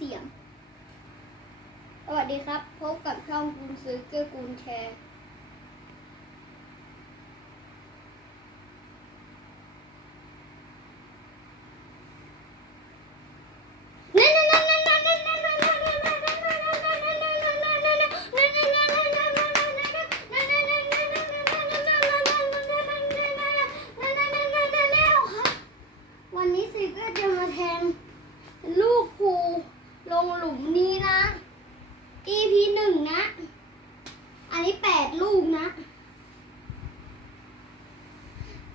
เสียง สวัสดีครับ พบกับช่องกูซื้อเกื้อกูลแชร์ วันนี้สิก็จะมาแทนลูกภูลงหลุมนี้นะ EP หนึ่งนะ อันนี้แปดลูกนะ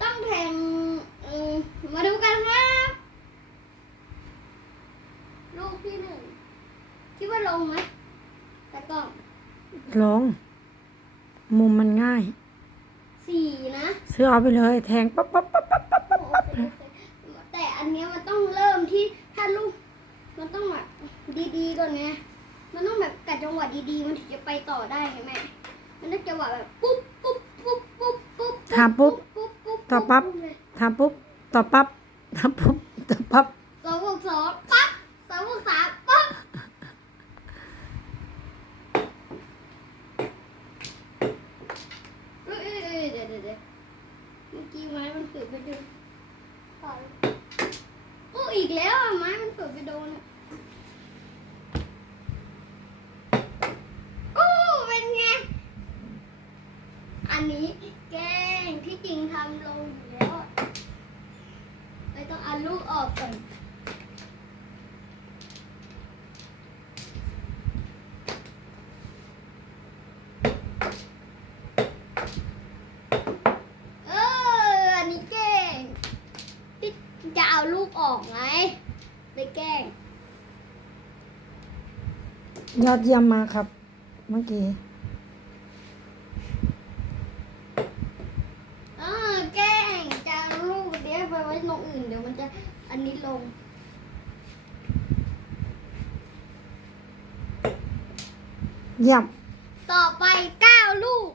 ต้องแทงเออมาดูกันครับ ลูกที่หนึ่ง คิดว่าลงไหมแต่ก็ลง มุมมันง่าย สี่นะซื้อเอาไปเลย แทงปั๊บปั๊บปั๊บปั๊บปั๊บปั๊บปั๊บแต่อันเนี้ยมันต้องเริ่มที่ถ้าลูก มันต้องแบบดีๆก่อนไงมันต้องแบบกัดจังหวะดีๆ มันถึงจะไปต่อได้ไงแม่มันต้องจังหวะแบบปุ๊บปุ๊บปุ๊บปุ๊บปุ๊บถามปุ๊บปุ๊บปุ๊บต่อปั๊บเลยทำปุ๊บต่อปั๊บทำปุ๊บต่อปั๊บสองบวกสองปั๊บสองบวกสามปั๊บเอ้ยเอ้ยเอ้ยเดี๋ยวเดี๋ยวเดี๋ยวเมื่อกี้ไม้มันเกิดไปโดนต่อยโอ้อีกแล้วอะไม้มันเกิดไปโดนอะโอ้เป็นไง อันนี้แกล้งที่จริงทำลงอยู่แล้วอะไม่ต้องเอาลูกออกก่อน เออ อันนี้แกล้งที่จะเอาลูกออกไหมเลยแกล้ง ยอดเยี่ยมมากครับ เมื่อกี้เออแกล้งจะเอาลูกเดี๋ยวไปไว้ตรงอื่นเดี๋ยวมันจะอันนี้ลง เยี่ยม ต่อไปเก้าลูก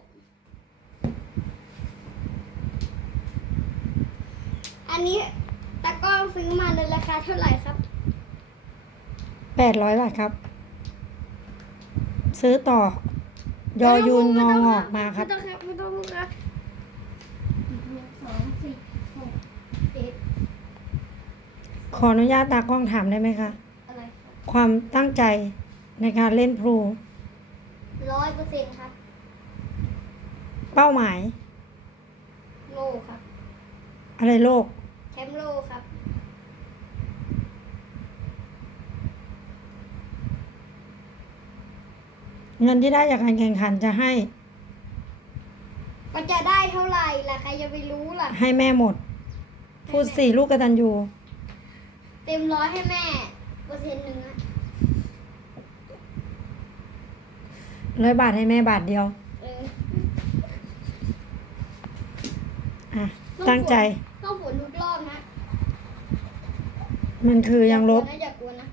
อันนี้ตะกร้องซื้อมาในราคาเท่าไหร่ครับแปดร้อยบาทครับ ซื้อต่อ ยอยูนงองอกมาครับ ไม่ต้องครับไม่ต้องครับหนึ่งสองสี่หกเจ็ดขออนุญาตตากล้องถามได้ไหมคะ อะไรครับความตั้งใจในการเล่นพลูร้อยเปอร์เซ็นต์ครับเป้าหมาย โลครับ อะไรโลก แชมป์โลครับ เงินที่ได้จากการแข่งขันจะให้ มันจะได้เท่าไหร่ล่ะใครจะไปรู้ล่ะ ให้แม่หมด พูดสี่ลูกกระตันยูเต็มร้อยให้แม่เปอร์เซ็นต์หนึ่งอะร้อยบาทให้แม่บาทเดียว เอออะ ตั้งใจ ต้องฝนทุกรอบนะมันคือยังลบ อย่ากวนนะ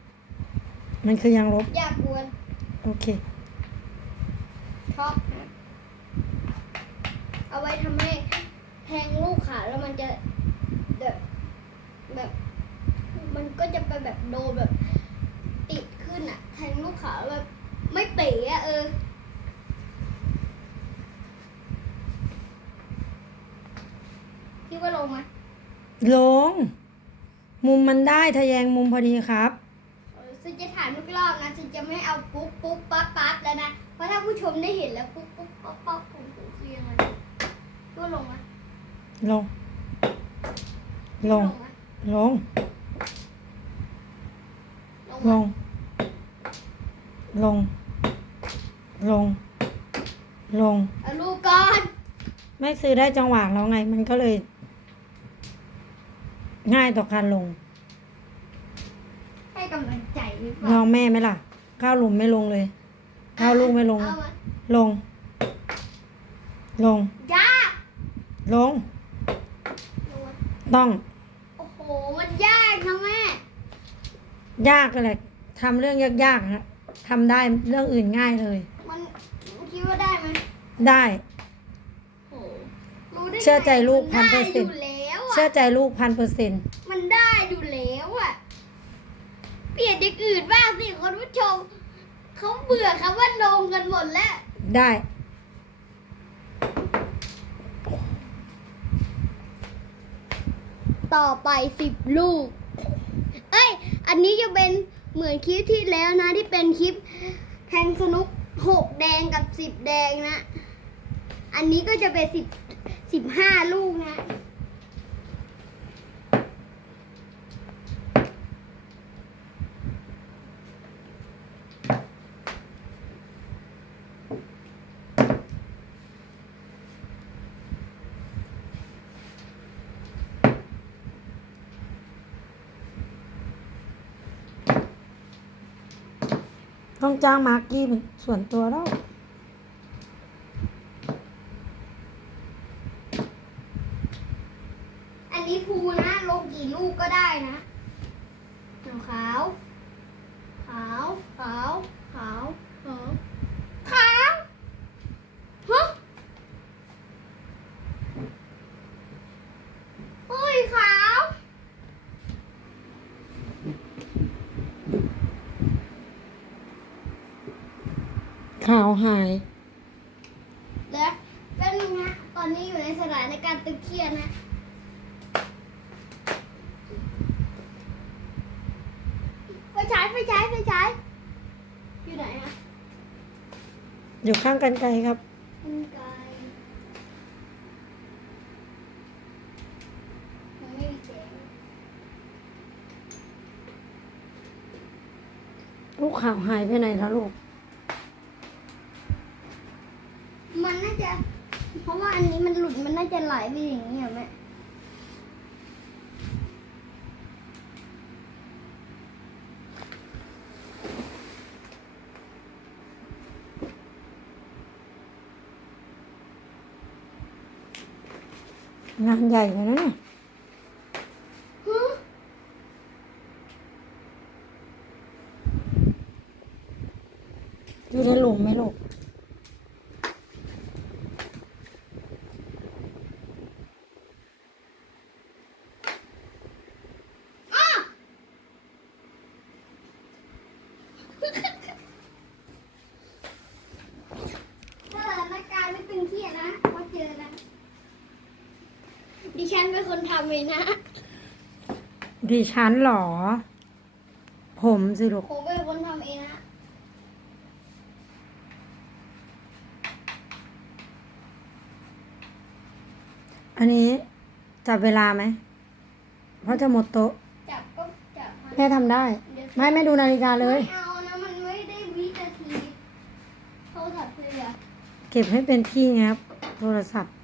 มันคือยังลบ อย่ากวน โอเค ชอบนะเอาไว้ทำให้แท งลูกขาแล้วมันจะแบบแบบ มันก็จะไปแบบโดนแบบ ติดขึ้นอะแทงลูกขาแบบไม่เป๋อะเออคิดว่าลงไหมลง มุมมันได้ทะแยงมุมพอดีครับเออซึ่งจะถามทุกรอบนะซึ่งจะไม่เอาปุ๊บปุ๊บปั๊บปั๊บแล้วนะ เพราะถ้าผู้ชมได้เห็นแล้วปุ๊บปุ๊บปั๊บปั๊บผมคือยังไงก็ลงไหม ลงลงไหมลง ลงลไหมงลง ลง ลง เอาลูกก่อน ไม่ซื้อได้จังหวะแล้วไง มันก็เลย ง่ายต่อการลง ให้กำลังใจหรือเปลล่าองแม่ไหมล่ะข้าวหลุมไม่ลงเลยข้าวลูกไม่ลง เอามาลง ลง ยาก ลงลงมา ต้องโอ้โห มันยากนะแม่ ยากอะไรทำเรื่องยากๆนะทำได้เรื่องอื่นง่ายเลย มันคิดว่าได้ไหมได้ โอ้โหรู้ได้ไงเชื่อใจลูกมัได้1,000%อยู่แล้วเชื่ออะใจลูกพันเปอร์เซ็นต์มันได้อยู่แล้วอะเปลี่ยนอย่างอื่นบ้างสิคุณผู้ชมเขาเบื่อคำว่าโนมกันหมดแล้ว ได้ ต่อไปสิบลูก เอ้ย อันนี้จะเป็นเหมือนคลิปที่แล้วนะที่เป็นคลิปแทงสนุกหกแดงกับสิบแดงนะ อันนี้ก็จะเป็นสิบสิบห้าลูกนะ จ้างมาร์กี้เป็นส่วนตัวแล้ว อันนี้ภูนะลงกี่ลูกก็ได้นะขาว ขาว ขาว ขาว ขาว ขาวฮะเฮ้ยขาว ข่าวหาย แล้วก็นึงนะตอนนี้อยู่ในสถานการณ์ตึงเครียดนะไฟฉายไฟฉายไฟฉายอยู่ไหนอะอยู่ข้างกันไกลครับ มันไกลมันไม่มีแสงลูกข่าวหายไปไหนแล้วลูก มันน่าจะ เพราะว่าอันนี้มันหลุดมันน่าจะไหลไปอย่างนี้เหรอแม่งานใหญ่เลยนะเนี่ย ฮะ อยู่ในหลุมไหมลูก อ้าวสถานการณ์ไม่ตึงเครียดนะพอเจอนะดิฉันเป็น คนทำเองนะ ดิฉันเหรอ ผมสิลูกผมเป็นคนทำเองนะ อันนี้จับเวลาไหม เพราะจะหมดโต๊ะจับก็จับมันแม่ทำได้เดี๋ยวไม่ไม่ดูนาฬิกาเลย ไม่เอานะมันไม่ได้วินาทีโทรศัพท์เลยอะเก็บให้เป็นที่ไงครับ โทรศัพท์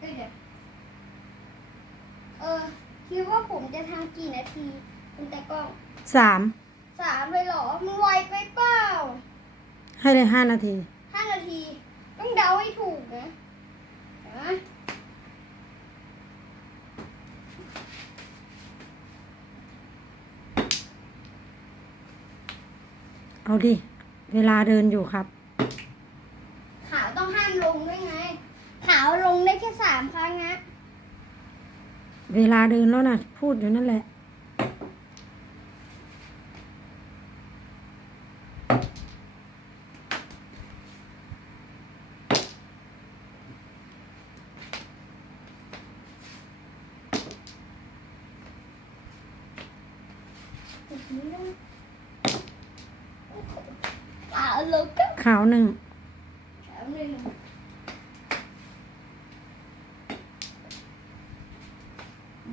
เอ้ยเดี๋ยวเออคิดว่าผมจะทำกี่นาที คุณแต่กล้องสามสามเลยเหรอมันไวไปเปล่าให้เลยห้านาทีห้านาที ต้องเดาให้ถูกนะเห็นไหมเอาดิ เวลาเดินอยู่ครับ ขาวต้องห้ามลงด้วยไง ขาวลงได้แค่สามครั้งนะ เวลาเดินแล้วนะพูดอยู่นั่นแหละ ขาวหนึ่ง ขาวหนึ่งไป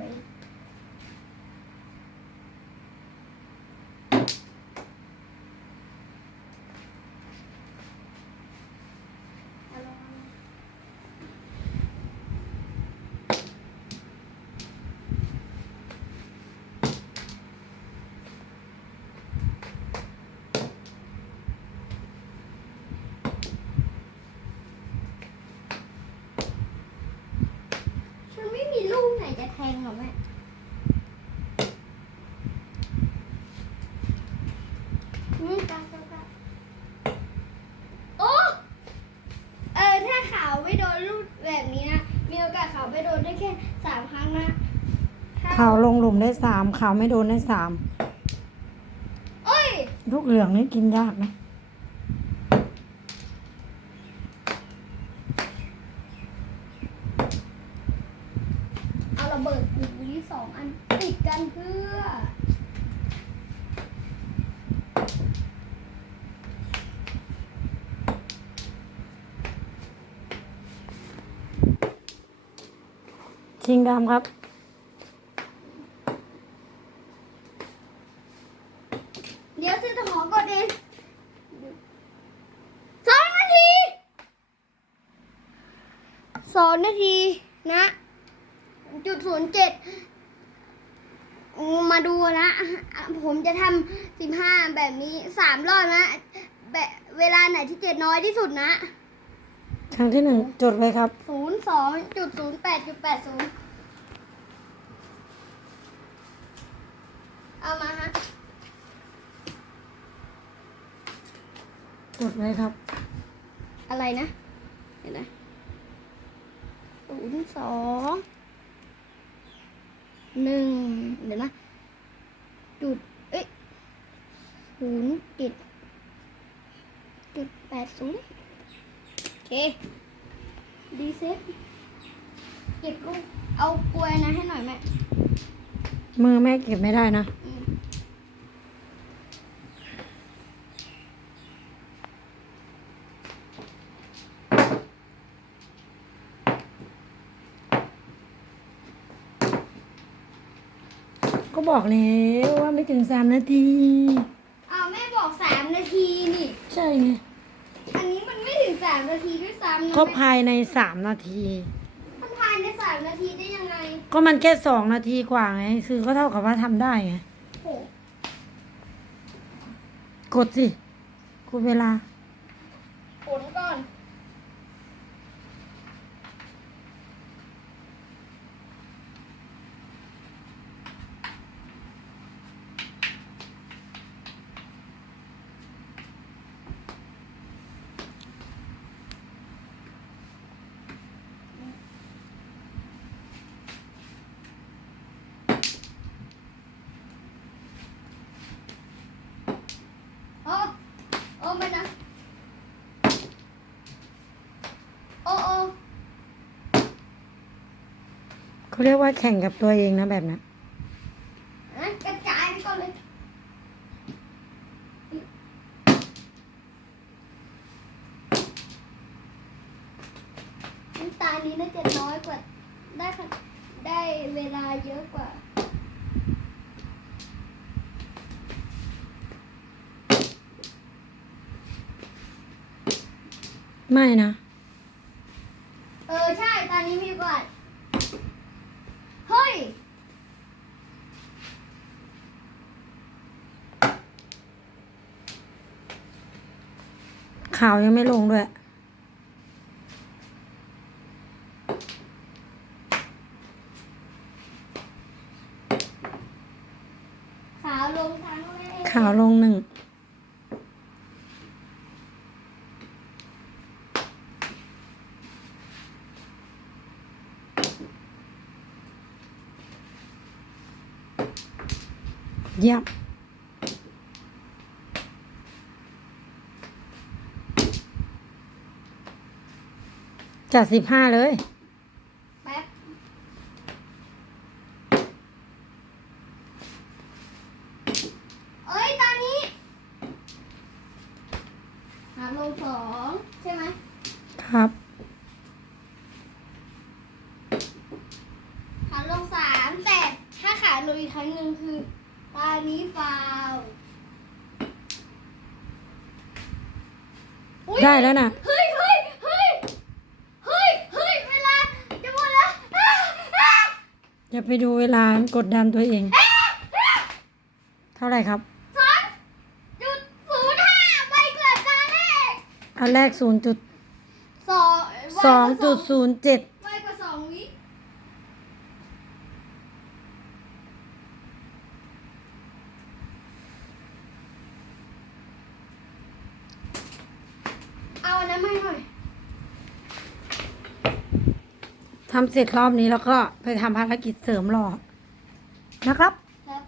เอาลงมา ขาวลงหลุมได้สามขาวไม่โดนได้สามเอ้ยลูกเหลืองนี่กินยากนะเอาระเบิดหนึ่งวิสองอันติดกันเพื่อชิงดำครับ เดี๋ยวซื้อตะหอก ดเองสองนาทีสองนาทีนะจุดศูนย์เจ็ดมาดูนะอะผมจะทำสิบห้าแบบนี้สามรอบนะแบบเวลาไหนที่เจ็ดน้อยที่สุดนะ ครั้งที่หนึ่งจดไว้ครับศูนย์สองจุดศูนย์แปดจุดแปดศูนย์เอามาฮะ จดไว้ครับ อะไรนะเห็นไหมศูนย์สองหนึ่งเดี๋ยวนะ จุด เอ้ยศูนย์จุดจุดแปดศูนย์โอเค ดีเซฟเก็บลูก เอากลวยนะให้หน่อยแม่ มือแม่เก็บไม่ได้นะ บอกแล้วว่าไม่ถึงสามนาที เอาแม่บอกสามนาทีนี่ ใช่ไงอันนี้มันไม่ถึงสามนาทีด้วยซ้ำนะก็แม่ภายในสามนาที มันภายในสามนาทีได้ยังไงก็มันแค่สองนาทีกว่าไง คือก็เท่ากับว่าทำได้ไงโอ้กดสิกดเวลา ผลก่อน โอ้โอ้ไม่นะ โอ้โอ้ เขาเรียกว่าแข่งกับตัวเองนะแบบนั้นงั้นกระจายไปก่อนเลยน้ำตาลนี้น่าจะน้อยกว่าได้ค่ะได้เวลาเยอะกว่าไม่นะ เออ ใช่ ตอนนี้มีกว่า เฮ้ย ข่าวยังไม่ลงด้วย ขาวลงครั้งแรกข่าวลงหนึ่งเยี่ย จัดสิบห้าเลย แป๊บเอ้ย ตอนนี้หาลงสองใช่ไหมครับขาลงสามแต่ถ้าขาลงอีกครั้งหนึ่งคือตานี้ฟาวอุ๊ยได้แล้วนะเฮ้ยเฮ้ยเฮ้ยเฮ้ยเฮ้ยเวลาจะหมดแล้วอ้าอ้า อย่าไปดูเวลากดดันตัวเอง เท่าไหร่ครับสองจุดศูนย์ห้าไปเกิดตาแรกอันแรกศูนย์จุดสองสองจุดศูนย์เจ็ด ไวกว่าสองวิเอาอันนั้นมาให้หน่อย ทำเสร็จรอบนี้แล้วก็ไปทำภารกิจเสริมรอนะครับ ครับ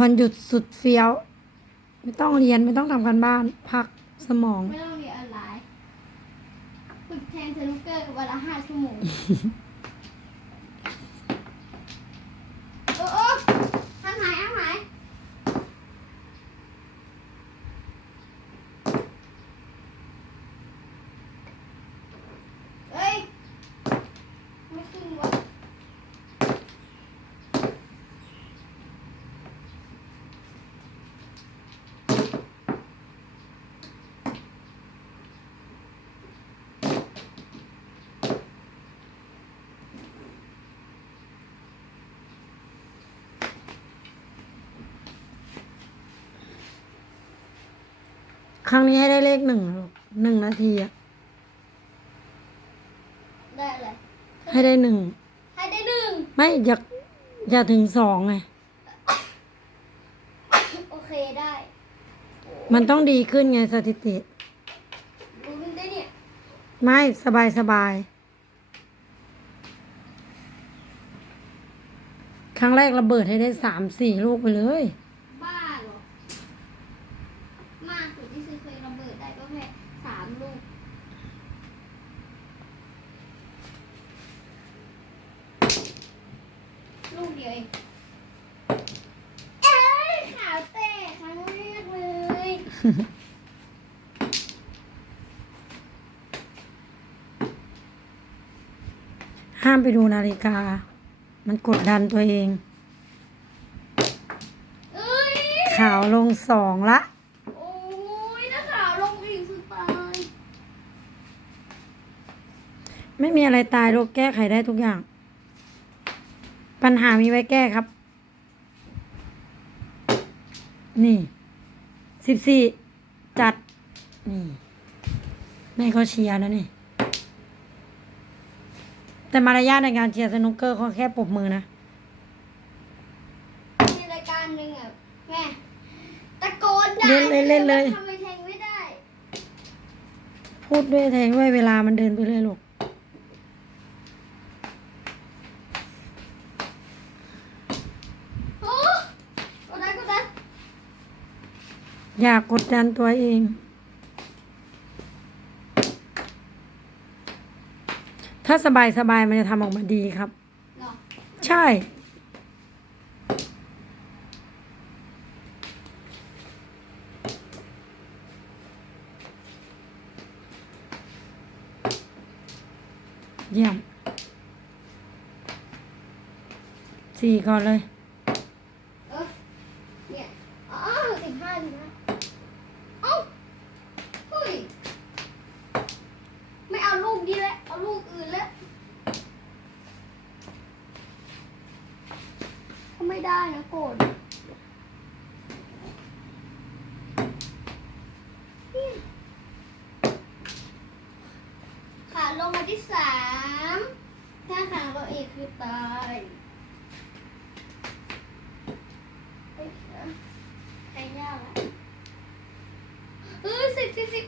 วันหยุดสุดเฟี้ยว ไม่ต้องเรียนไม่ต้องทำการบ้าน พักสมอง ไม่ต้องเรียนออนไลน์ฝึกแทนสนุกเกอร์วันละห้าชั่วโมง โอ้โอ้ทำหายทำหายเอ้ย ไม่ขึ้นวะ ครั้งนี้ให้ได้เลขหนึ่งลูกหนึ่งนาทีอะได้เลยให้ได้หนึ่งให้ได้หนึ่งไม่อย่าอย่าถึงสองไง โอเคได้มันต้องดีขึ้นไงสถิติ รู้มันได้เนี่ยไม่สบายสบาย ครั้งแรกระเบิดให้ได้สามสี่ลูกไปเลย บ้าเหรอ มากสุดที่ซื้อเคยระเบิดได้ก็แค่สามลูก ลูกเดียวเอง เอ้ยขาวแตกครั้งแรกเลย ห้ามไปดูนาฬิกา มันกดดันตัวเอง เอ้ยข่าวลงสองละ โอ้ยถ้าขาวลงอีกสุดตายไม่มีอะไรตายลูกแก้ไขได้ทุกอย่าง ปัญหามีไว้แก้ครับ นี่ สิบสี่จัด นี่ แม่เขาเชียร์นะนี่ แต่มารยาทในการเชียร์สนุกเกอร์เขาแค่ปรบมือนะ มีรายการหนึ่งอะแม่ตะโกนด่าเล่นเลยเล่นเลย ทำไมแทงไม่ได้ พูดด้วยแทงด้วยเวลามันเดินไปเรื่อยลูก โอ้กดดันกดดัน อย่ากกดดันตัวเอง ถ้าสบายสบายๆมันจะทำออกมาดีครับเนาะใช่ เยี่ยม สี่ก่อนเลย เออเนี่ยอ๋อสิบห้าสิบห้าเอ้าเฮ้ย ไม่เอาลูกนี้แล้วเอาลูกอื่นแล้วก็ไม่ได้นะโกรธขาลงมาที่สามถ้าขาเราเอกคือตายเฮ้ยใครยากอะเออสิบสิบสิบ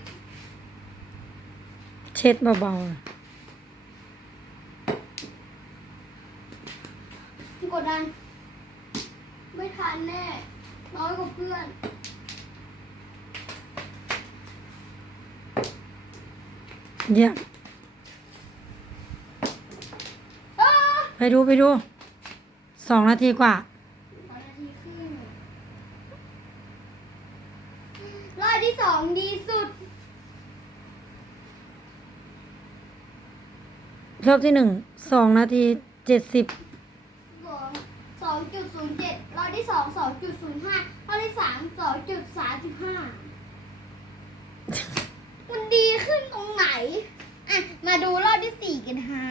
เช็ดเบาๆนะกดดัน ไม่ทันแน่ น้อยกว่าเพื่อน เยี่ยมอ้าไปดูไปดู สองนาทีกว่า สองนาทีครึ่งรอบที่สองดีสุด รอบที่หนึ่งสองนาทีเจ็ดสิบสองสองจุดศูนย์เจ็ดรอบที่สองสองจุดศูนย์ห้ารอบที่สามสองจุดสามสิบห้ามันดีขึ้นตรงไหน อะ มาดูรอบที่สี่กันฮะ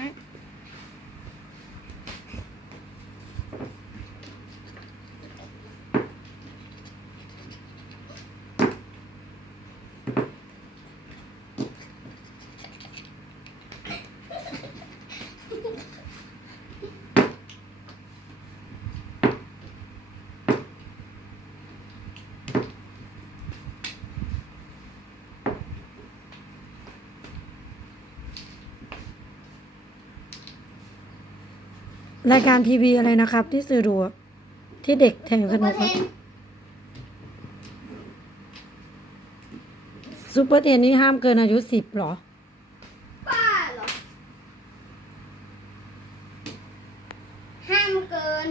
รายการทีวีอะไรนะครับ ที่สื่อดูอะที่เด็กแทงซุสปเปนุอกร์เทอะนซูเปอร์เทนนี่ห้ามเกินอายุสิบหรอป้าเหรอ ห้ามเกิน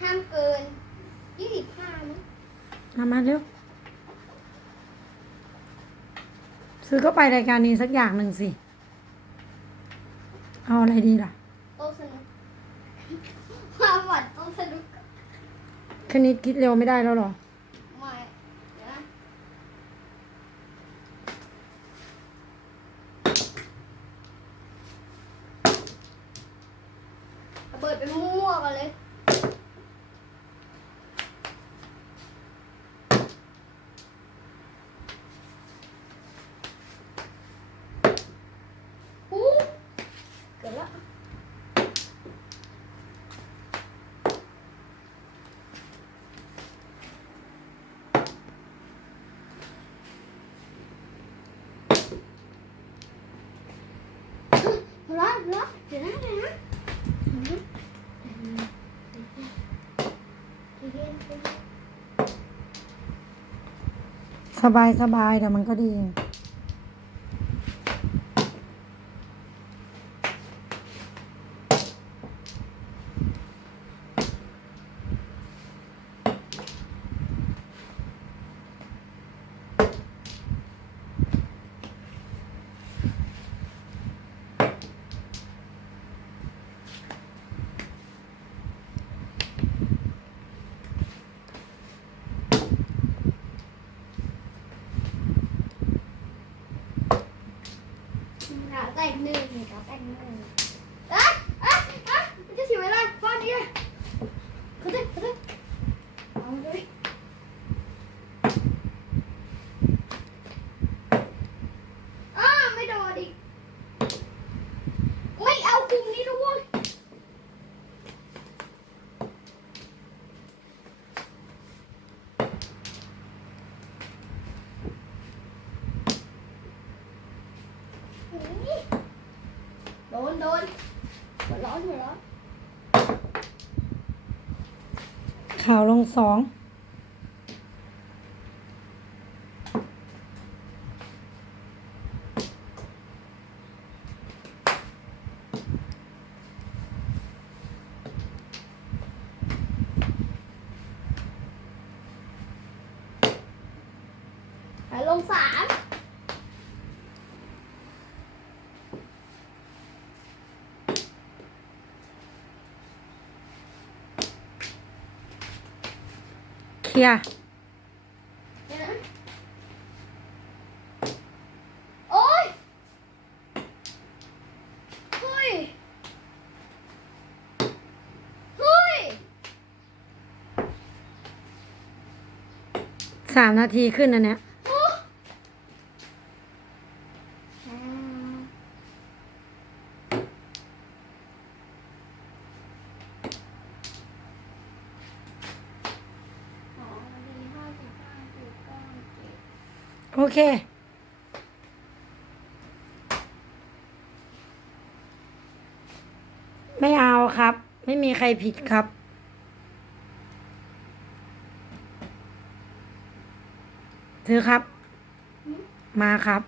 ห้ามเกินยี่สิบห้ามั้งเอามาเร็ว ซื้อก็ไปรายการนี้สักอย่างหนึ่งสิ เอาอะไรดีล่ะ โต๊ะสนุกความ หวัดโต๊ะสนุกคณิตคิดเร็วไม่ได้แล้วเหรอ ไม่เดี๋ยวนะระเบิดไปมั่วๆกันเลย อู้เกิดแล้ว ร้อนร้อนเดี๋ยวนะเดี๋ยวนะเดี๋ยวนะสบายสบายแต่มันก็ดีเอง ขาแต่งหนึ่งขาแต่งหนึ่งเอ๊ะเอ๊ะเอ๊ะมันจะเสียเวลาพอดีเลยเขาจะเขาจะเอาเลยอ้าไม่โดนอีกไม่เอากลุ่มนี้ด้วยโดนโดนหัวร้อนหัวร้อน ข่าวลงสอง หายลงสาม เค ลียร์เดี๋ยวนะโอ๊ยเฮ้ยเฮ้ยสามนาทีขึ้นอันเนี้ย โอ้สองนาทีห้าสิบห้าสิบเก้าสิบ โอ เค ไม่เอาครับ ไม่มีใครผิดครับ ซื้อครับ มาครับ